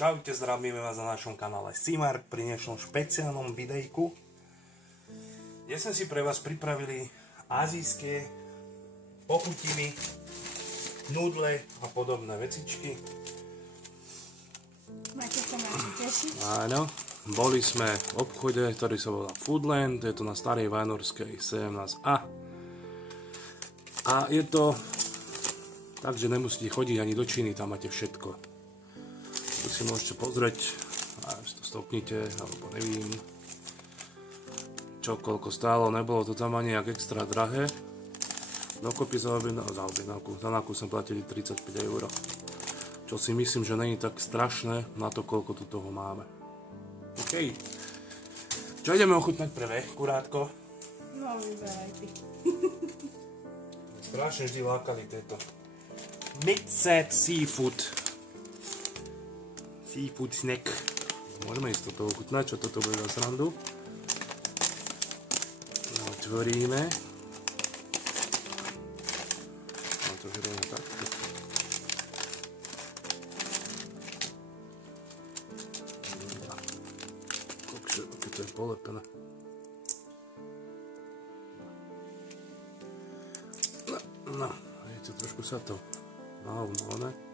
Čaute, zdravíme vás na našom kanále Simark pri dnešnom špeciálnom videjku, kde sme si pre vás pripravili azijské pochutiny, nudle a podobné vecičky. Máte sa na čo tešiť? Áno, boli sme v obchode, ktorý sa volá Foodland, je to na Starej Vánorskej 17A. A je to tak, že nemusíte chodiť ani do Číny, tam máte všetko. Tu si môžete pozrieť, a si to stopnite, alebo nevím, čo koľko stálo, nebolo to tam ani jak extra drahé. Dokopy za objednávku sme platili 35 €, čo si myslím, že není tak strašné na to, koľko tu toho máme. OK. Čo ideme ochutnať prvé, kurátko? No, vyberaj ty. Strašne vždy lákali tieto Midset Seafood snack. Môžeme ísť toto ochutnať, čo toto bude za srandu. Otvoríme. Mám to rovno takto. Kokšo, aké to je polepené. No, vidíte, trošku sa to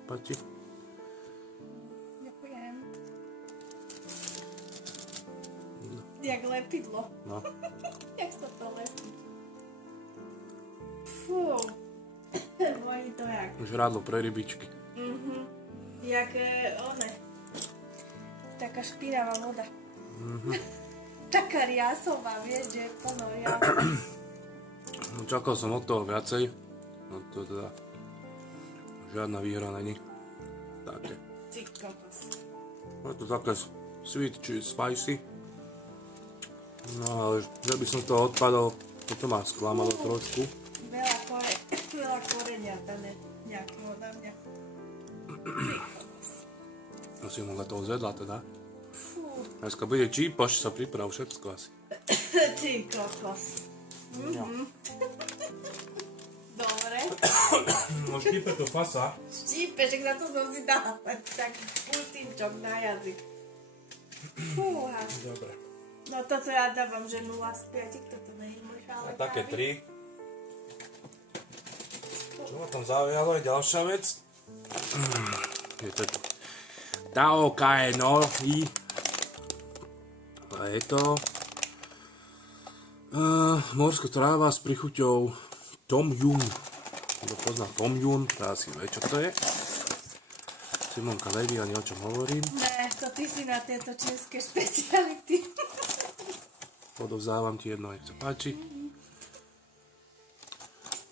páči. Jak lepidlo. No. Jak sa to lepí. Fú. Voní to jak. Už rádlo pre rybičky. Jak one. Taká špinavá voda. Taká riasová, vieš, že je plno riasa. Čakal som od toho viacej. No to teda žiadna výhra není. Také. Ty kokos. Je to také sweet či spicy. No ale že by som to odpadol, toto ma sklamalo trošku. Veľa korenia tam je nejakého na mňa. No si mohla toho zjedla teda. Fú. Dneska bude čípoš, sa priprav všetko asi. Ty kokos. Dobre. No štípe to fasa. Štípe, že na to som si dala tak pultínčok na jazyk. Fúha. Dobre. No toto ja dávam, že 0 z 5, toto není môj šále. A také 3. Čo ma tam zaujalo je ďalšia vec. Je to Tao Kae no i. A je to morská tráva s prichuťou Tom Yum. Kto pozná Tom Yum, tá asi vie, čo to je. Simonka nevie ani o čom hovorím. Ne, to ty si na tieto české špeciality. Odovzdávam ti jedno, nech sa páči.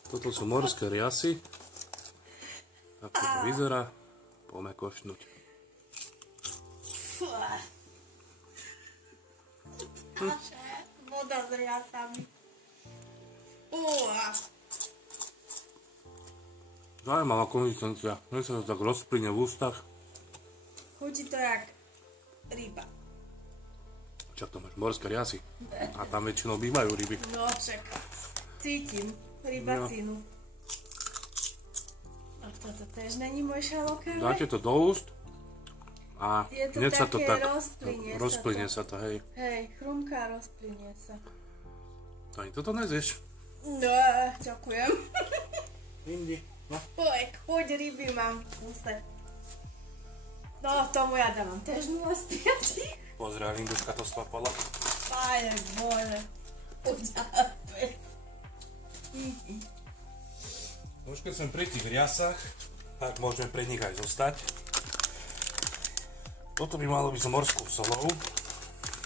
Toto sú morské riasy. Ako to vyzerá, poďme košnúť. Fúha. Voda s riasami. Fúha. Zaujímavá konzistencia, nech sa to tak rozplyne v ústach. Chutí to jak ryba. Čak to máš morské riasy. A tam väčšinou bývajú ryby. No však cítim rybacínu. A toto tež není môj šalokále? Dáte to do úst a hneď sa to tak rozplynie sa to, hej. Hej, chrumká, rozplynie sa. Ani toto nezješ. No, ďakujem. Indi, no. Poď ryby mám v kúse. No, tomu ja dávam tež 0 z 5. Pozri, Linduška to spapala. Pane Bože. Uďakujem. Už keď sme pri tých riasach, tak môžeme pri nich aj zostať. Toto by malo byť s morskou solou.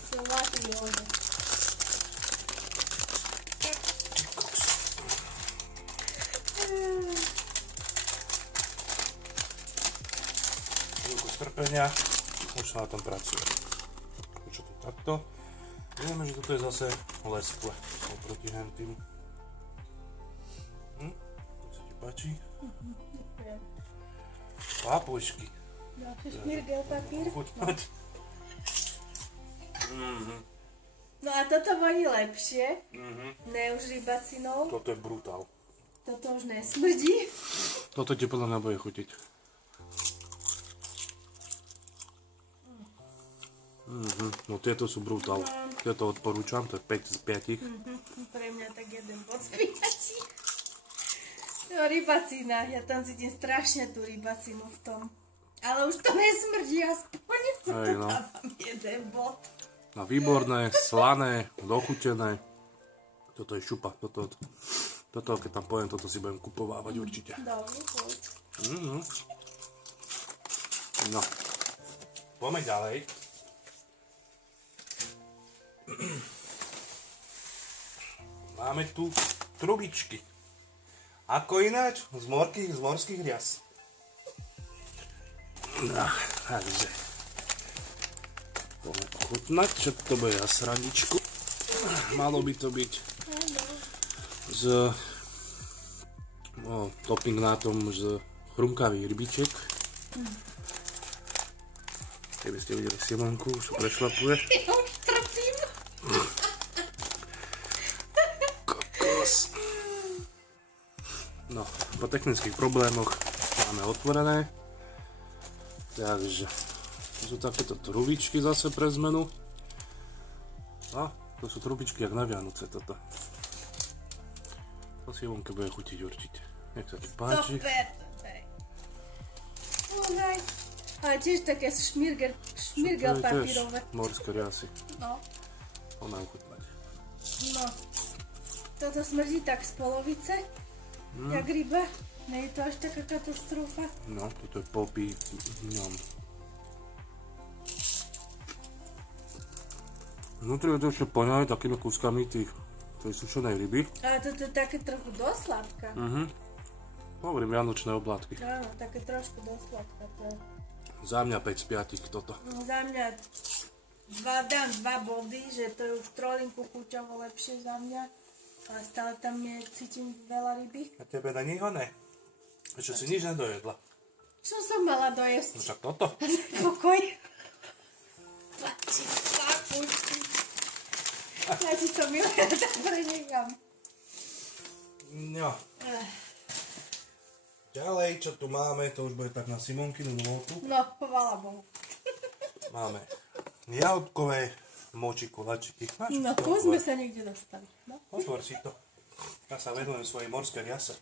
Zlatý Bože. Chvíľku strpenia, už sa na tom pracuje. Čo to takto? Vieme, že toto je zase lesklé oproti hentým. To sa ti páči? Ďakujem. Papušky. Ďalší šmirgel papír. No a toto voní lepšie. Ne už rybacinou. Toto je brutál. Toto už nesmrdí. Toto ti podľa mňa bude chutiť. No tieto sú brutál. Tieto odporúčam, to je 5 z 5. Pre mňa tak jeden bod z 5. No rybacína, ja tam cítim strašne tú rybacínu v tom. Ale už to nesmrdí, aspoň to dávam jeden bod. No výborné, slané, dochutené. Toto je šupa, toto keď tam pojem, toto si budem kupovávať určite. Dobre, poď. No, poďme ďalej. Máme tu trubičky. Ako ináč? Z morských rias. No, takže. Poďme ochutnať, čo to bude za srandičku. Malo by to byť z topping na tom z chrumkavý rybiček. Keby ste videli Simonku, už to prešlapuje. Ja už trpím. Kokos. No, po technických problémoch máme otvorené. Takže to sú takéto trubičky zase pre zmenu. A to sú trubičky jak na Vianoce toto. To si Simonke bude chutiť určite. Nech sa ti páči. Super. Ale tiež také šmirgel papírové. Morské riasy. No. Poďme ochutnať. No. Toto smrdí tak z polovice. Jak ryba. Nie je to až taká katastrofa. No, toto je popí ňom. Vnútri je to ešte poňané takými kúskami tej sušenej ryby. Ale toto je také trochu dosladká. Hovorím, vianočné oblátky. Áno, také trošku dosladká. Za mňa 5 z 5 toto. No, za mňa dám 2 body, že to je už trolinku kúťovo lepšie za mňa. Ale stále tam cítim veľa ryby. A tebe na niho ne? Čo si nič nedojedla? Čo som mala dojesť? No však toto. Pokoj. Papučky. Ja si to milujem, tak prenechám. No. Ďalej, čo tu máme, to už bude tak na Simonkinu notu. No, chvála Bohu. Máme jahodkové moči koláčiky. No, tu sme sa niekde dostali. No. Otvor si to. Ja sa venujem svojej morskej riase.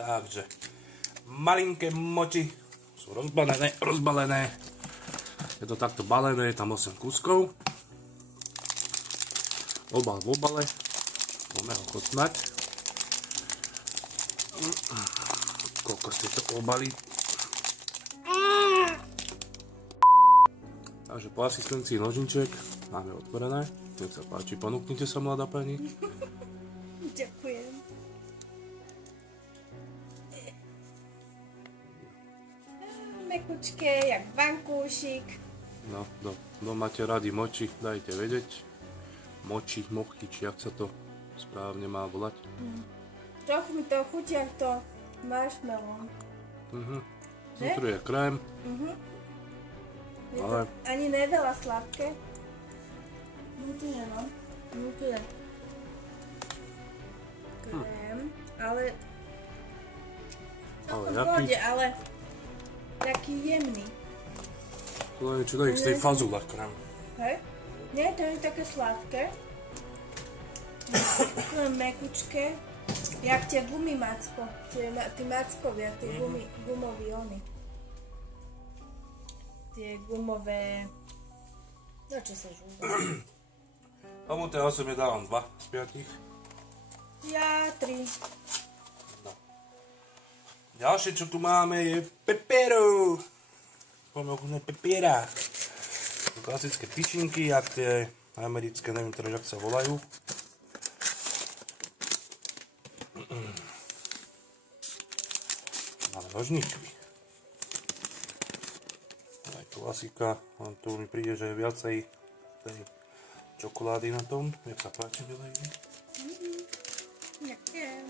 Takže, malinké moči sú rozbalené. Je to takto balené, je tam 8 kúskov. Obal v obale. Poďme ho chutnať. Koľko ste to obalí. Takže po asistencii nožniček máme otvorené. Nech sa páči, ponúknite sa, mladá pani. Ďakujem. Mekučké, jak vankúšik. No, kto máte rady moči, dajte vedieť. Moči, mochy, či jak sa to správne má volať. Trochu mi to chutí, jak to marshmallow. Vnútri je krém. Je to ani neveľa sladké. Vnútri je, no. Vnútri je krém, ale... Ale v jaký? pohode, ale taký jemný. To je niečo dajú z tej fazule krém. Hej? Nie, to je také sladké. To je mekučké. Jak tie gumy macko. Tí mackovia, tie gumoví oni. Tie gumové... No čo sa žúva? Tomuto ja osobne dávam 2 z 5. Ja 3. No. Ďalšie, čo tu máme, je pepero. Poďme ochutnať pepera. Klasické tyčinky, jak tie americké, neviem teraz, jak sa volajú. Máme nožničky. Aj klasika, len tu mi príde, že je viacej tej čokolády na tom. Jak sa páči, milé. Ďakujem.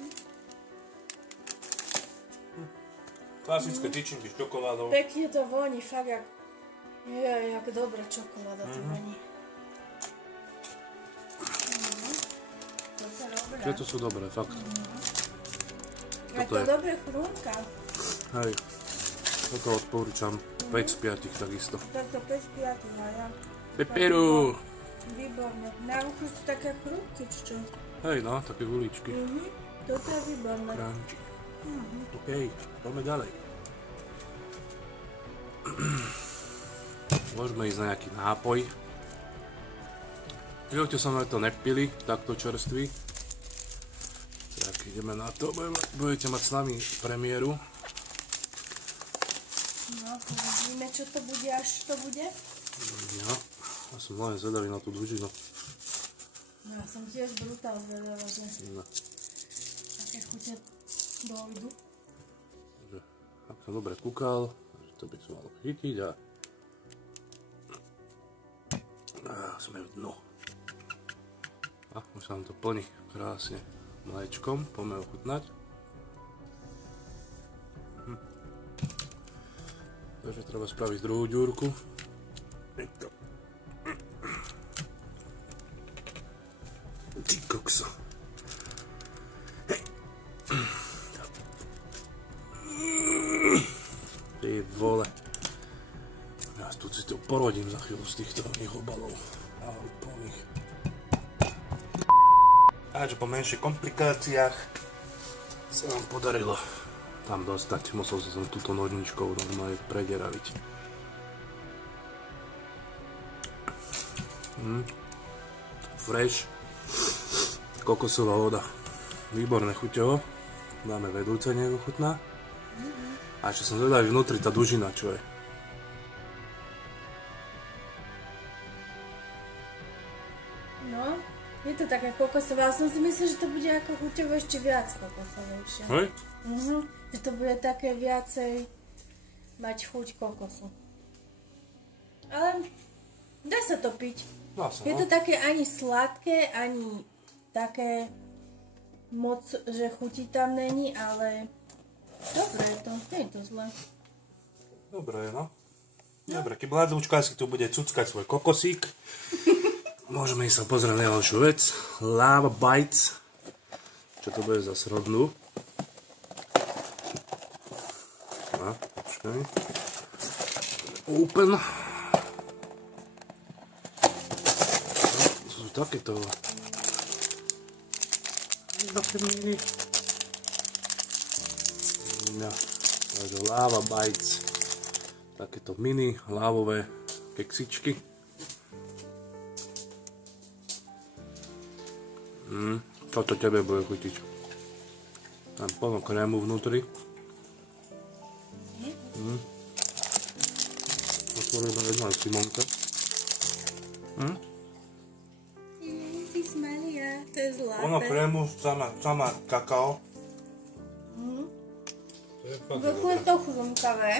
Klasické tyčinky s čokoládou. Pekne to voní, fakt jak dobrá čokoláda to voní. Tieto sú dobré, fakt. Je to dobre chrúmka. Hej, toto odporúčam. 5 z 5 takisto. Toto 5 z 5, a ja. Peperu! Výborné. Na uchu sú také chrúmky, či čo? Hej, no, také guličky. Toto je výborné. Kranči. OK, poďme ďalej. Môžeme ísť na nejaký nápoj. V živote sme to nepili, takto čerstvý. Tak ideme na to, budete mať s nami premiéru. No, uvidíme, čo to bude, až to bude. No, ja som len zvedavý na tú dužinu. No, ja som tiež brutál zvedavá, že No. aké chute dojdu. Ak som dobre kúkal, to by sa malo chytiť a sme v dnu. A už sa nám to plní krásne mliečkom, poďme ochutnať. Takže treba spraviť druhú ďúrku. Ty kokso. Ty vole. Ja tu si to porodím za chvíľu z týchto obalov. A plných. Takže po menších komplikáciách sa nám podarilo tam dostať. Musel som túto nožničkou normálne prederaviť. Fresh. Kokosová voda. Výborné chuťovo. Dáme vedúce, nech ochutná. A ešte som zvedavý vnútri tá dužina, čo je. No, je to také kokosové, ale som si myslel, že to bude ako chuťovo ešte viac kokosovejšie. Hej? Že to bude také viacej mať chuť kokosu. Ale dá sa to piť. Dá sa, Je no. to také ani sladké, ani také moc, že chuti tam není, ale dobre je to, nie je to zle. Dobre, no. Dobre, keď Vládzovčkársky tu bude cuckať svoj kokosík, môžeme ísť sa pozrieť na ďalšiu vec. Lava Bites. Čo to bude za srodnú? A, počkaj. Open. To sú takéto. Také mini. No, to je to Lava Bites. Takéto mini lávové keksičky. Toto tebe bude chutiť. Tam plno krému vnútri. Otvoríme jedno aj Simonka. Ježiš Maria, to je zlaté. Plno krému, sama kakao. Vrchu je to chrumkavé.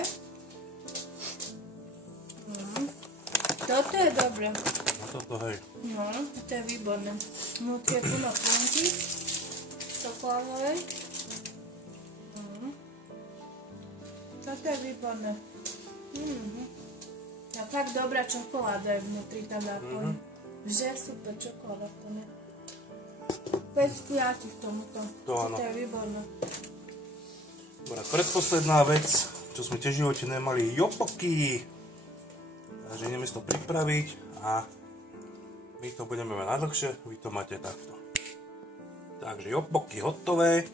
Toto je dobré. A toto hej. No, to je výborné. Vnútri je plno krunky čokoládovej. Toto je výborné. A fakt dobrá čokoláda je vnútri tam nápoj. Že super čokoláda v tom je. 5 z 5 v tomuto. To áno. Toto je výborné. Dobre, predposledná vec, čo sme tiež v živote nemali, jopoky. Takže ideme si to pripraviť a my to budeme mať najdlhšie, vy to máte takto. Takže jopoky hotové.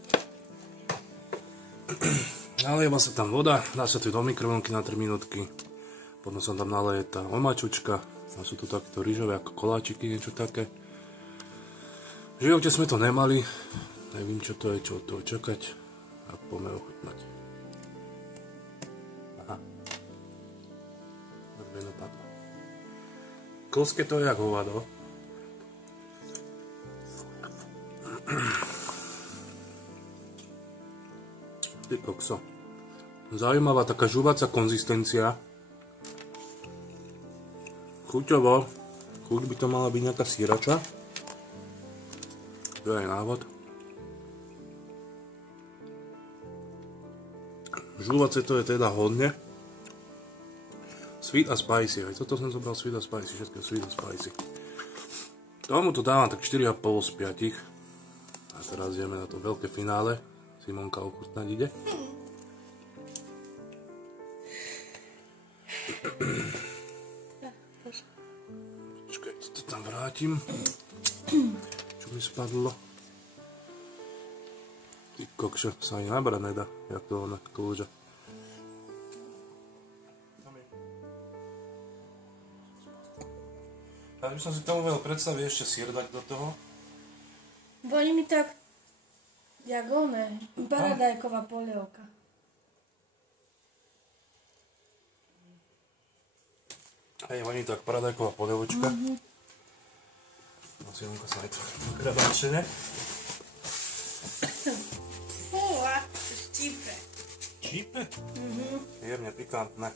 Nalieva sa tam voda, dá sa tu do mikrovlnky na 3 minútky. Potom sa tam naleje tá omačučka. A sú tu takéto rýžové ako koláčiky, niečo také. V živote sme to nemali. Neviem čo to je, čo od toho čakať. A poďme ochutnať. Aha. Odbeno padlo. Klské to je jak hovado. Ty kokso. Zaujímavá taká žuvacia konzistencia. Chuťovo. Chuť by to mala byť nejaká sírača. To je aj návod. Žúvace to je teda hodne. Sweet a spicy. Aj toto som zobral sweet a spicy. Všetko sweet a spicy. Tomu to dávam tak 4,5 z 5. A teraz ideme na to veľké finále. Simonka ochutnať ide. Počkaj, to tam vrátim. Čo mi spadlo? Ty kokšo, sa ani nabrať nedá, jak to ona kľúža. Ja by som si tomu vedel predstaviť ešte sír dať do toho. Voní mi tak, jak oné, paradajková polievka. Hej, voní tak paradajková polievočka. No Simonka sa aj to krabáče, ne? Fúha, štípe. Čípe? Jemne pikantné.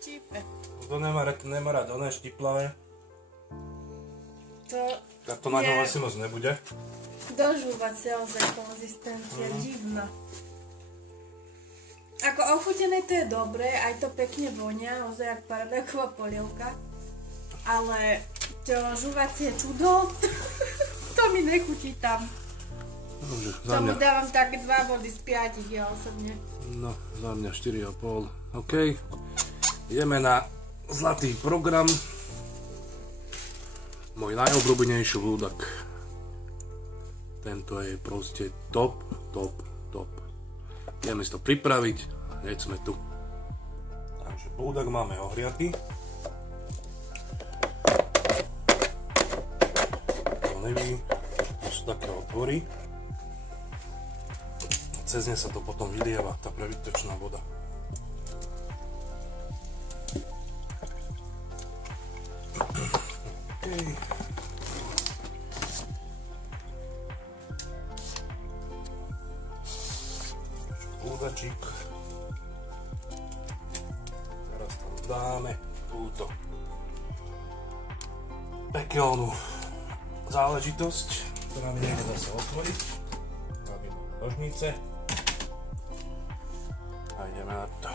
Štípe. Kto nemá rád oné štiplavé, To tak to na ňom asi moc nebude. dožúvacia ozaj konzistencia, divná. Ako ochutené to je dobré, aj to pekne vonia, ozaj jak paradajková polievka. Ale to žúvacie čudo, to mi nechutí tam. Dobre, za Tomu mňa. dávam tak 2 body z 5 ja osobne. No, za mňa 4,5. OK. Ideme na zlatý program. Môj najobľúbenejší blúdak. Tento je proste top. Ideme si to pripraviť a hneď sme tu. Takže blúdak máme ohriatý. To neví, to sú také otvory. A cez ne sa to potom vylieva, tá prebytočná voda. Okay. Blúdačík. Teraz tam dáme túto pekelnú záležitosť, ktorá mi niekde dá sa otvoriť. Robíme nožnice. A ideme na to.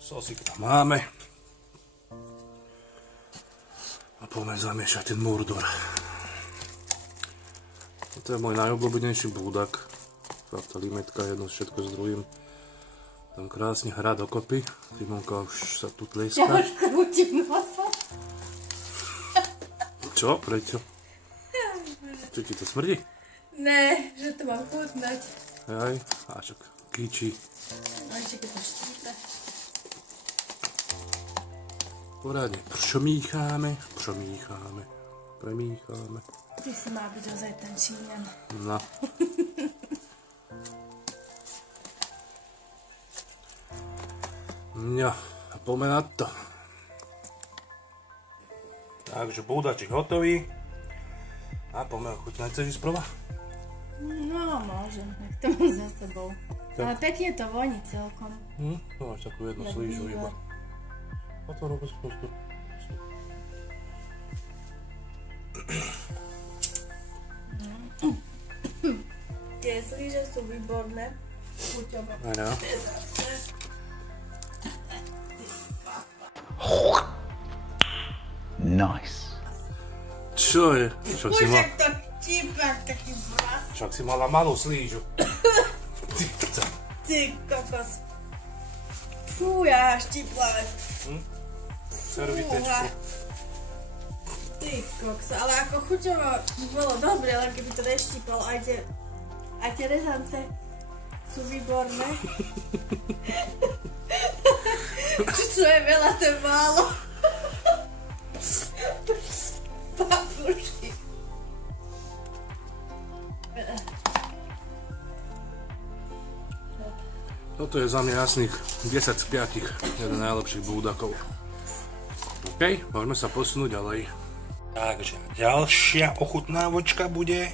Sosík tam máme. A poďme zamiešať ten murdor. Toto je môj najobľúbenejší blúdak. Tá limetka jedno všetko s druhým. Tam krásne hrá dokopy. Simonka už sa tu tlieska. Ja už krútim nosom. Čo? Prečo? Čo ti to smrdí? Ne, že to mám chutnať. Aj, a čak kyčí. A ešte keď to štípe. Poradne premícháme. Ty si má byť ozaj ten Číňan. No. No, a poďme na to. Takže blúdačik hotový. A poďme ochutnať. Chceš ísť prvá? No, môžem, nech to mám za sebou. Ale pekne to voní celkom. To máš takú jednu slížu iba. Otvor vôbec pustu. Tie slíže sú výborné. Chuťovo. Áno. Nice. Čo je? Však si, Už jak to štípa, taký vraz. však si mala malú slížu. Ty kokos. Fúja, štíplavé. Servitečku. Ty kokos, ale ako chuťovo by bolo dobre, ale keby to neštípal, aj tie rezance sú výborné. Čo je veľa, to je málo. Papušky. Toto je za mňa jasných 10 z 5. Jeden najlepších blúdakov. OK, môžeme sa posunúť ďalej. Takže ďalšia ochutnávočka bude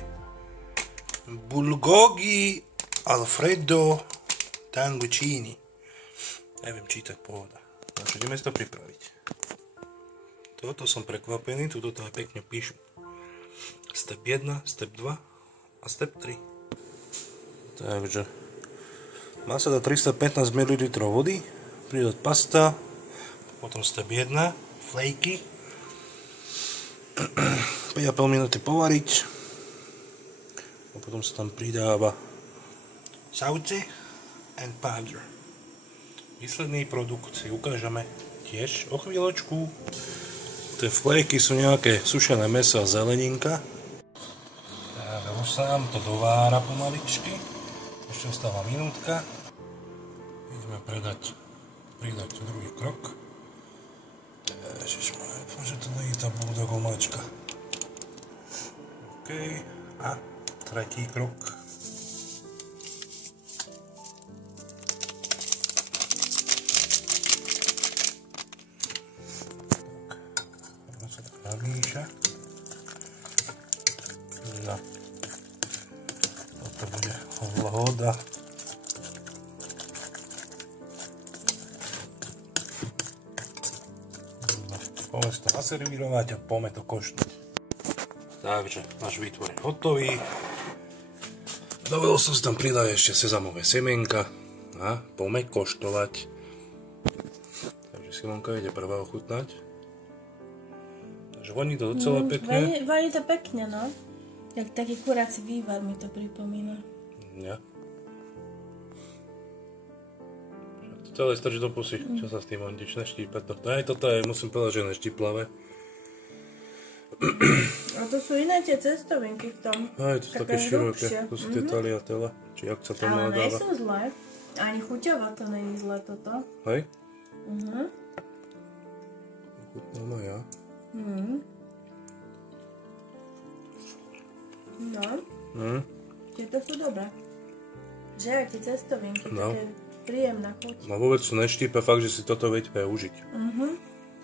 bulgogi Alfredo Tanguccini. Neviem čítať pohoda. Takže ideme si to pripraviť. Toto som prekvapený, tuto to aj pekne píšu. Step 1, step 2 a step 3. Takže má sa dať 315 ml vody, pridať pasta, Potom step 1, flejky. 5,5 minúty povariť. A potom sa tam pridáva sauce and powder. Výsledný produkt si ukážeme tiež o chvíľočku. Tie flejky sú nejaké sušené mäso a zeleninka. Tak už sa nám to dovára pomaličky. Ešte ostáva minútka. Ideme pridať druhý krok. Ježišmarja, dúfam, že to nie je tá buldogomačka. OK. A tretí krok. Namíša. No. Toto bude hoda. No, poďme si to naservírovať a poďme to koštať. Takže náš výtvor je hotový. Dovolil som si tam pridať ešte sezamové semienka a poďme koštovať. Takže Simonka ide prvá ochutnať. Voní to docela pekne. Voní to pekne, no. Jak taký kuráci vývar mi to pripomína. Ja. To celé stačí do pusy. Čo sa s tým ondíš, neštípať to. Aj toto je, musím povedať, že je neštiplavé. A to sú iné tie cestovinky v tom. Aj, to sú také široké. To sú tie taliatela. Či jak sa to nadáva. Ale nie sú zlé. Ani chuťovo to nie je zlé toto. Hej? Chutnám aj ja. No. Tieto sú dobré. Že aj tie cestovinky, také príjemná chuť. No vôbec sú neštípe, fakt, že si toto viete aj užiť.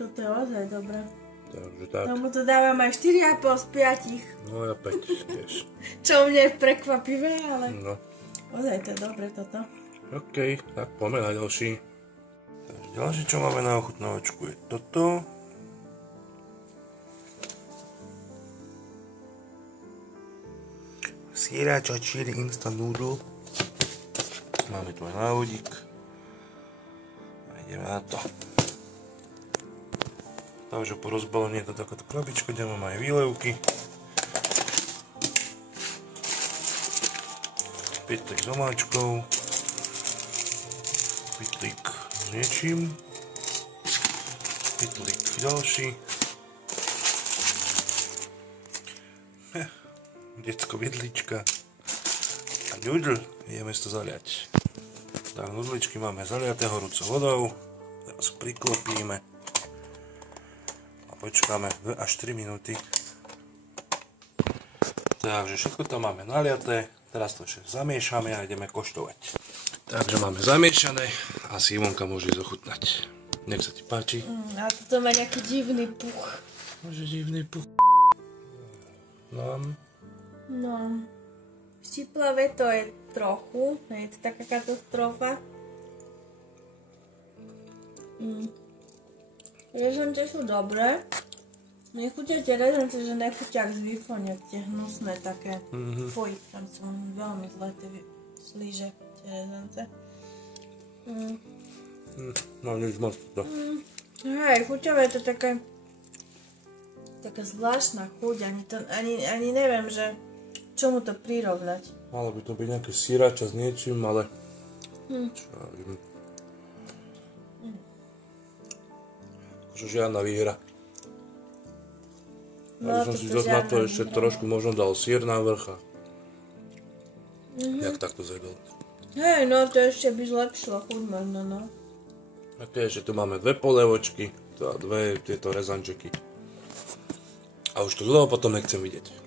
Toto je ozaj dobré. Takže tak. Tomu to dávam aj 4,5 z 5. No ja 5 tiež. Čo mne je prekvapivé, ale No. ozaj to je dobré toto. OK, tak poďme na ďalší. Takže ďalšie, čo máme na ochutnávačku, je toto. Sriracha chili instant noodle. Máme tu aj návodík. A ideme na to. Takže po rozbalení je to takáto krabička, kde máme aj výlevky. Pytlík s omáčkou. Pytlík s niečím. Pytlík ďalší. Detsko vidlička a nudl, ideme si to zaliať. Tak, nudličky máme zaliaté horúcou vodou, teraz priklopíme a počkáme 2 až 3 minúty. Takže všetko to máme naliaté, teraz to ešte zamiešame a ideme koštovať. Takže máme zamiešané a Simonka môže zochutnať. Nech sa ti páči. A toto má nejaký divný puch. Môže divný puch. No, štiplavé to je trochu, je to taká katastrofa. Rezance sú dobré. Nechutia tie rezance, že nechutia z výfonia, tie hnusné také. Fuj, tam sú veľmi zlé tie slíže, tie rezance. No, nič moc to. Hej, chuťové je to taká zvláštna chuť, ani neviem, že čomu to prirovnať. Malo by to byť nejaké sriracha s niečím, ale čo ja viem. Akože žiadna výhra. Ja by som si na to ešte trošku možno dal sír na vrch a jak takto zjedol. Hej, no to ešte by zlepšilo chuť možno, no. Ok, ešte tu máme 2 polievočky, 2 tieto rezančeky. A už to dlho potom nechcem vidieť.